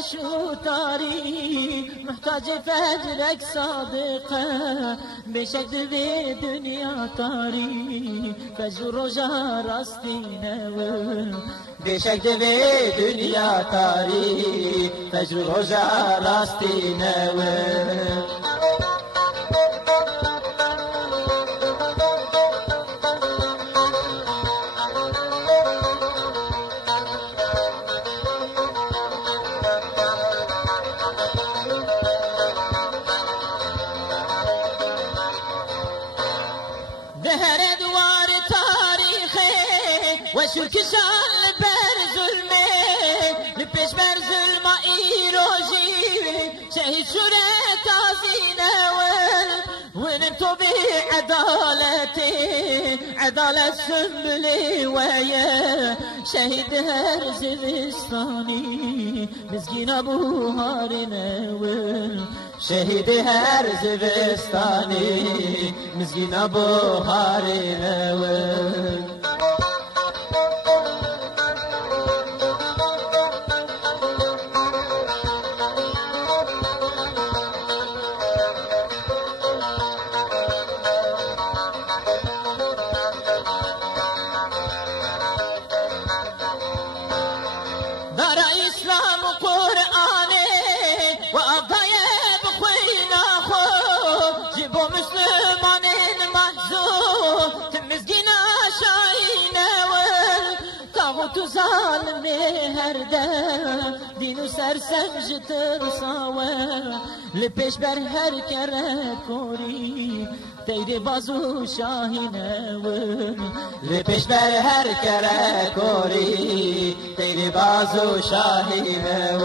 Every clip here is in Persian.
رشوتاری محتاج فجرك صادقه بشك دبي دنيا تاري فجر رجا راستينا بشك دبي دنيا تاري فجر رجا راستينا دهر دوار تاريخي وشرك شال بر ظلمي لبيش بر ظلم ايروجي شهيد شرك عزينا ونمتو بعدالتي عدالة سنبلي ويا شهيد هرز بستاني مسكين ابو هارنا شهيد هرز بستاني مسكين ابو هارنا دار اسلام قرآني وأضيب خوينا خو جيبو مسلمانين محزون تمزقنا شاينا طاغوت ظالمي هردا دينو سرسم جتر صاوى لبيش بر هر كوري تيري بازو شاهينا لبيش بر هر كوري تيري بازو شاهينا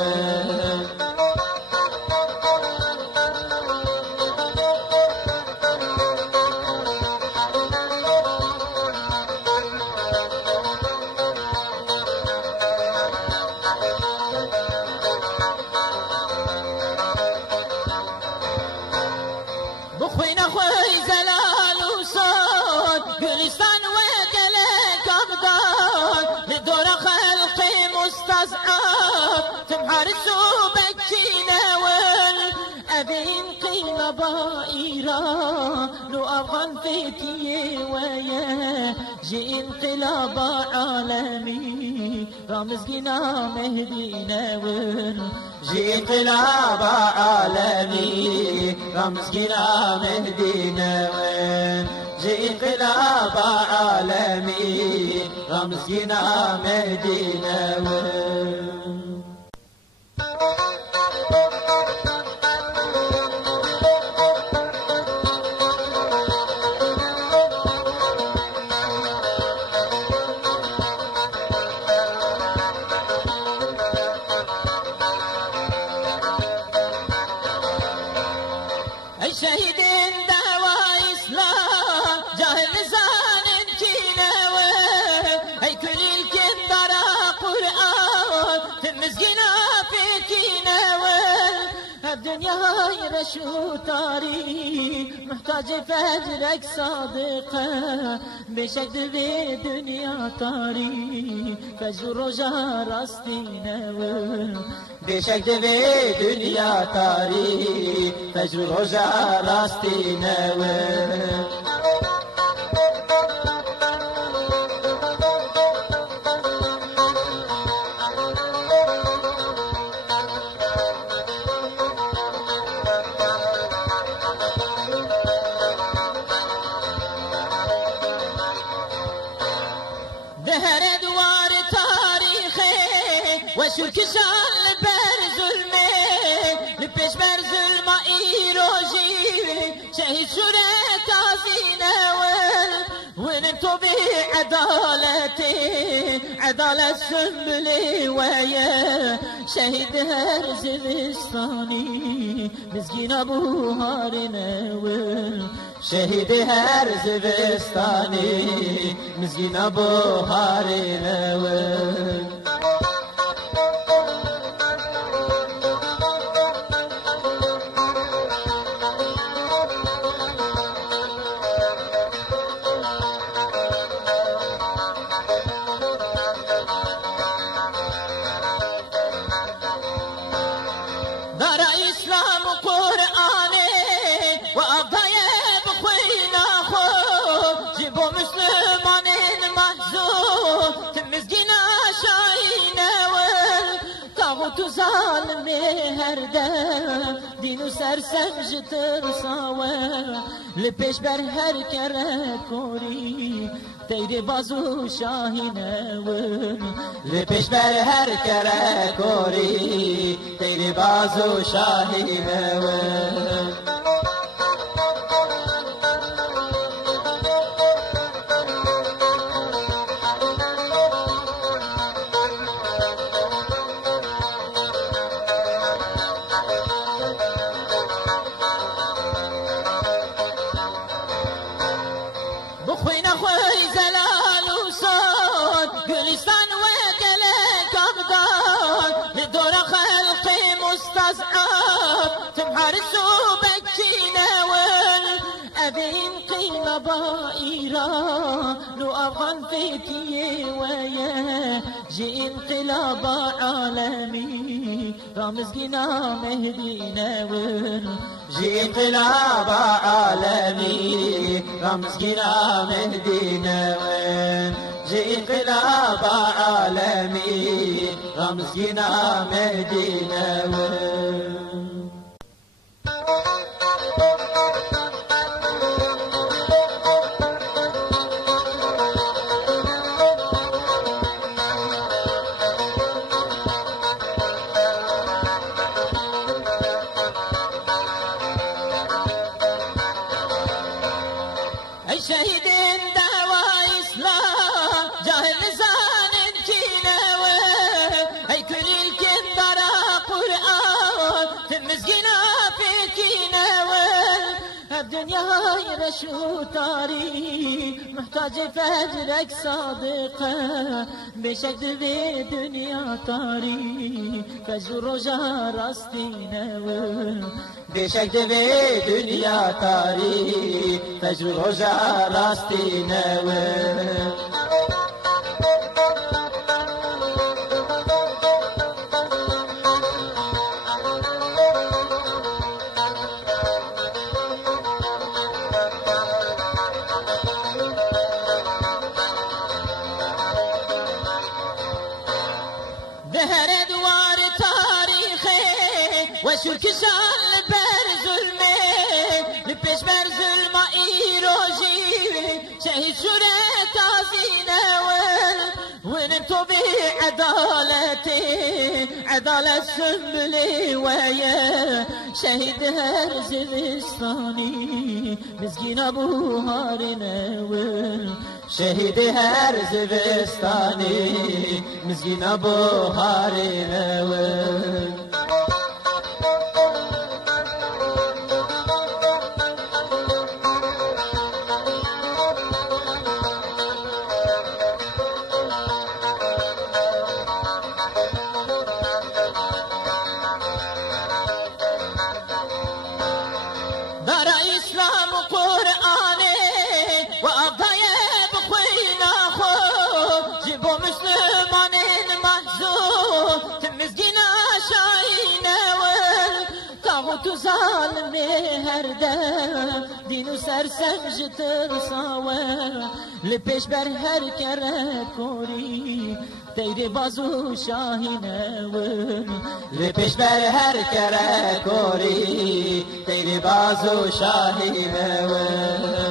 بخوينا خوي زلال وصوت قلستان وقلك أبضال لدور خلقي مستصعب تمحر السوبكينا أبين قيل بائرة لو أفغان فيكي ويا جي انقلاب عالمي رامزقنا مهدينا جي انقلاب عالمي رمزقنا مهدينا جي انقلاب عالمي رمزقنا مهدينا الشهيدين دعوى إسلام جاهل لسان كينا أي كل الكندر قرآن تمزقنا في كينا الدنيا هاي رشوتاري محتاج فجرك صادقة بشك دبي دنيا تاري فجر رجا راستينا بشك دبي دنيا تاري فجر رجا راستينا دهر دوار تاريخي وشرك شال بر ظلمي لبيش بر ظلم ايروجي شهيد شرك عزينا ونمتو بعدالتي عدالة سنبلي ويا شهيد هرز بستاني مسكين ابو هارنا شهيد هرز بستاني مسكين ابو هارنا تو ظالم هر دم دین و سرسنج ترساوه لپیش بر هر کره کوری تیر بازو شاهینه ون لپیش بر هر کره کوری تیر بازو شاهینه ون بخوين اخوي زلال وصوت قلستان وقلك ابضان لدور خلقي مستضعف تمحر السوبك ناول ابين قيمة بائرة لو افغان فيكي ويا جي انقلاب عالمي رامز قنا مهدي ناول جي انقلاب عالمي رمز قنا مهدينا وين جي انقلاب عالمي رمز قنا مهدينا وين شهيدين دعوى إسلام جاهل لسان كيناوي هي كل الكندر قرآن تمسكنا في كيناوي الدنيا هاي رشو تاريخ محتاج فجرك صادقة بشك دبي دنيا تاريخ فجر رجا راستيناوي بشك دبي دنيا تاريخ فجر رجا راستيناوي دهر دوار تاريخي وشركشان بر ظلمي لبيش بر ظلم ايروجي شهيد شورة تازيناول ونمتو بعدالتي عدالة سنبلي ويا شهيد هرزبستاني مسكين ابو هارناول شهيد هرزبستاني مسكين ابو هارناول دار اسلام قرآني وابضايا بخوينا خو جيبو مسلمانين محزون تمسكينا شاينا ول طاغوت ظالمي هردم دين سرسنج ترساوه لپیش بر هر کره کوری تیر بازو شاهینه ول لپیش بر هر کره کوری تیر بازو شاهینه ول